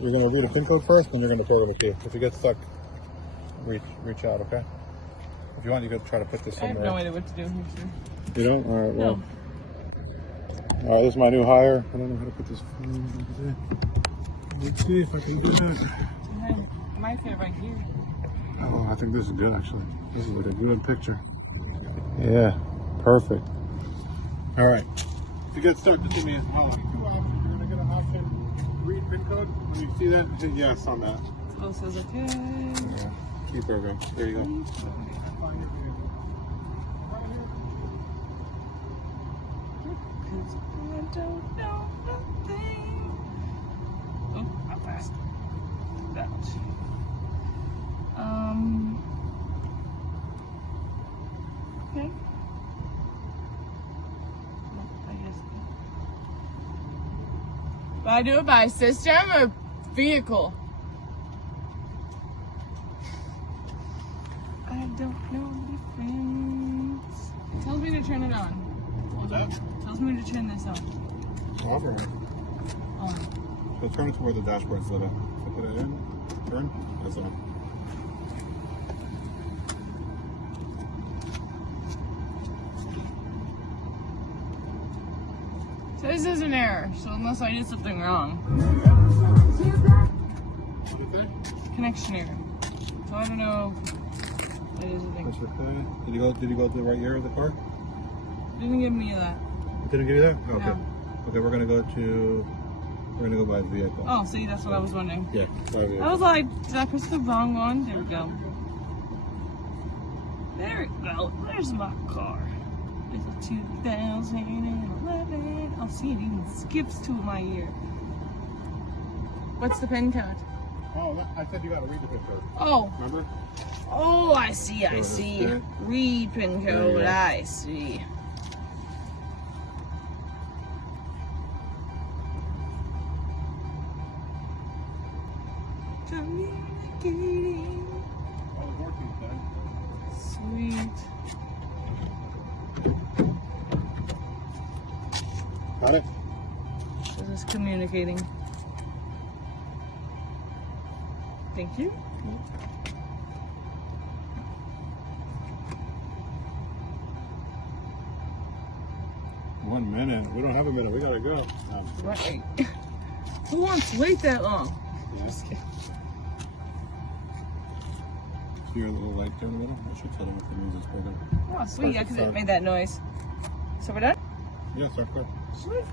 You're gonna read a PIN code first, then you're gonna program a key. If you get stuck, reach out, okay? If you want, you could try to put this somewhere. I have no idea what to do here, sir. You don't? All right, well. No. All right, this is my new hire. I don't know how to put this. Let's see if I can do that. I might fit right here. Oh, I think this is good, actually. This is like a good picture. Yeah, perfect. All right. If you get stuck, just give me a holler. 2 options. You're gonna get an option. Read PIN code. When you see that, hit yes on that. Oh, says okay. Yeah. Key program. There you go. Cause I don't know nothing. Oh, not fast. Ouch. Okay. I guess. Do I do it by system or vehicle? I don't know the difference. It tells me to turn it on. What's that? Tells me to turn this on. Off or on? On. So turn it to where the dashboard's lit up. So put it in, turn, it's on. So this is an error, so unless I did something wrong. What do you think? Connection error. So I don't know what it is. That's okay. Did you go to the right ear of the car? Didn't give me that. It didn't give you that? Oh, okay. No. Okay, we're gonna go by vehicle. Oh, see, that's what I was wondering. Yeah, by vehicle. I was like, did I press the wrong one? There we go. There we go. There's my car. It's a 2011. Oh, see, it even skips to my ear. What's the PIN code? Oh, I said you gotta read the PIN code. Oh. Remember? Oh, I see, I see. Read PIN code, I see. Communicating. Oh, the door key's there. Sweet. Got it? This is communicating. Thank you. 1 minute. We don't have a minute. We gotta go. No. Right. Who wants to wait that long? Yeah. Just kidding. See your little light there in the middle? I should tell them if the music's bigger. Oh, sweet. Yeah, because it made that noise. So we're done? Yes, sir. Good. Sweet.